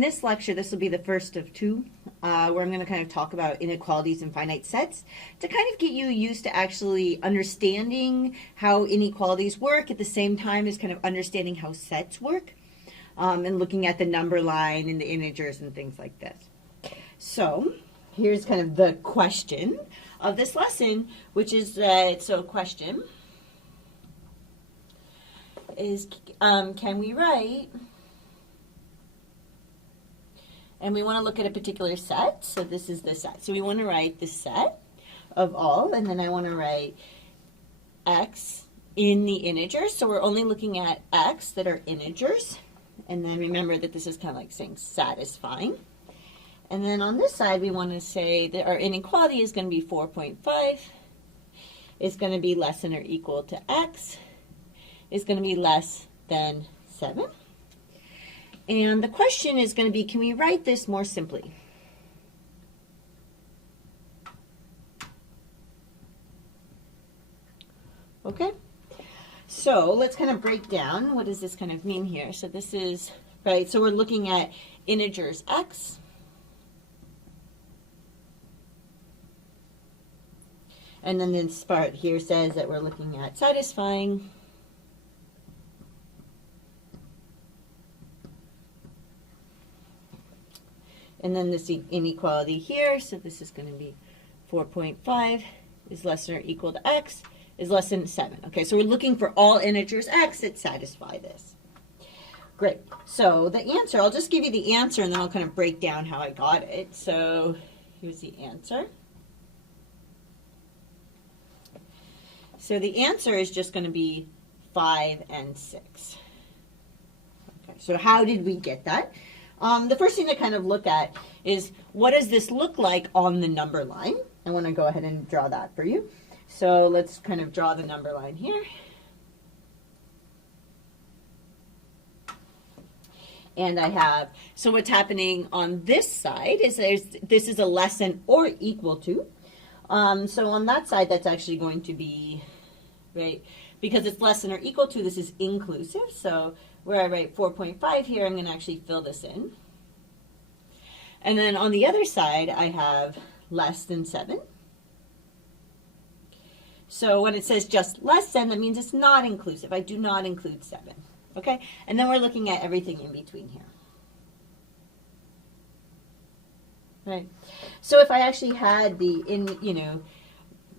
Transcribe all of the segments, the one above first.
in this lecture, this will be the first of two, where I'm going to kind of talk about inequalities in finite sets to kind of get you used to actually understanding how inequalities work at the same time as kind of understanding how sets work, and looking at the number line and the integers and things like this. So here's kind of the question of this lesson, which is that, so question is, can we write, and we want to look at a particular set, so this is the set. So we want to write the set of all, and then I want to write x in the integers, so we're only looking at x that are integers, and then remember that this is kind of like saying satisfying. And then on this side, we want to say that our inequality is going to be 4.5. It's going to be less than or equal to x. Is going to be less than 7. And the question is going to be, can we write this more simply? Okay. So let's kind of break down, what does this kind of mean here? So this is, right, so we're looking at integers x. And then this part here says that we're looking at satisfying and then this inequality here, so this is going to be 4.5 is less than or equal to x is less than 7. Okay, so we're looking for all integers x that satisfy this. Great. So the answer, I'll just give you the answer and then I'll kind of break down how I got it. So here's the answer. So the answer is just going to be 5 and 6. Okay, so how did we get that? The first thing to kind of look at is, what does this look like on the number line? I want to go ahead and draw that for you. So let's kind of draw the number line here. And I have, so what's happening on this side is this is a less than or equal to. So on that side, that's actually going to be, right, because it's less than or equal to, this is inclusive. So where I write 4.5 here, I'm going to actually fill this in. And then on the other side, I have less than 7. So when it says just less than, that means it's not inclusive. I do not include 7. Okay? And then we're looking at everything in between here. Right? So if I actually had the,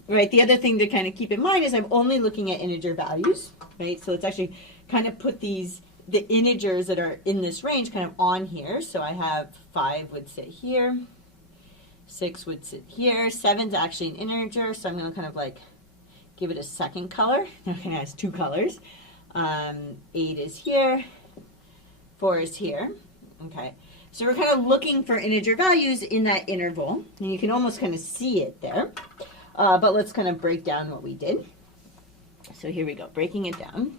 right, the other thing to kind of keep in mind is I'm only looking at integer values, right? So let's actually kind of put the integers that are in this range kind of on here. So I have 5 would sit here, 6 would sit here, 7's actually an integer, so I'm going to kind of like give it a second color. Okay, it has 2 colors. 8 is here, 4 is here. Okay, so we're kind of looking for integer values in that interval, and you can almost kind of see it there. But let's kind of break down what we did. So here we go, breaking it down.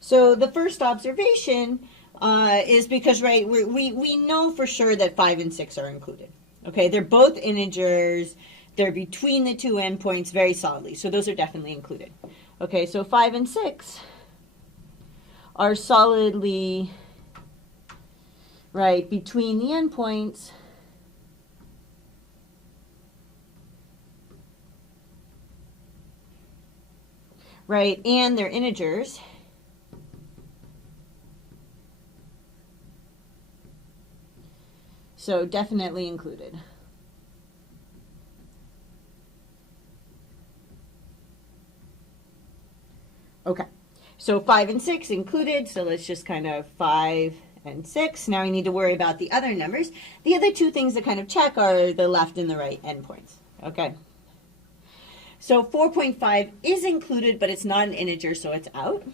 So the first observation is because, right, we know for sure that 5 and 6 are included. Okay, they're both integers. They're between the two endpoints very solidly. So those are definitely included. Okay, so 5 and 6 are solidly, right, between the endpoints. Right, and they're integers. So definitely included. Okay, so 5 and 6 included, so let's just kind of 5 and 6. Now we need to worry about the other numbers. The other two things to kind of check are the left and the right endpoints. Okay, so 4.5 is included, but it's not an integer, so it's out.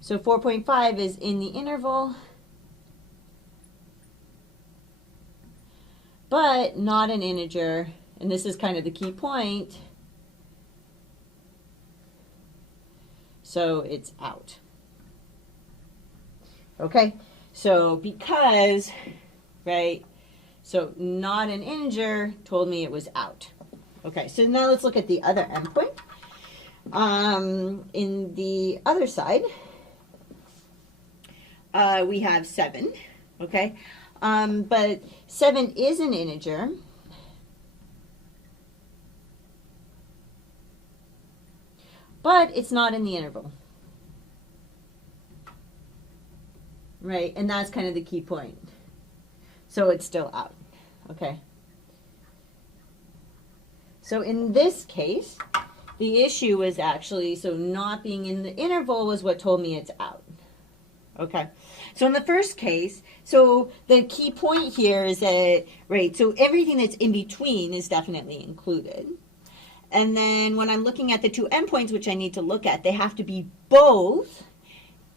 So 4.5 is in the interval, but not an integer, and this is kind of the key point. So it's out. Okay, so because, right, so not an integer told me it was out. Okay, so now let's look at the other endpoint. In the other side, we have 7, okay? But 7 is an integer. But it's not in the interval. Right, and that's kind of the key point. So it's still out, okay? So in this case, the issue was actually, so not being in the interval was what told me it's out. Okay, so in the first case, so the key point here is that, right, so everything that's in between is definitely included. And then when I'm looking at the 2 endpoints, which I need to look at, they have to be both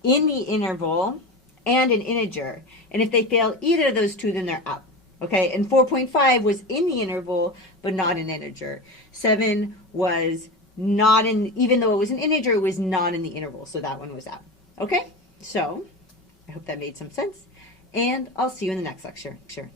in the interval and an integer. And if they fail either of those 2, then they're out. Okay, and 4.5 was in the interval, but not an integer. 7 was not in, even though it was an integer, it was not in the interval, so that one was out. Okay, so I hope that made some sense, and I'll see you in the next lecture. Sure.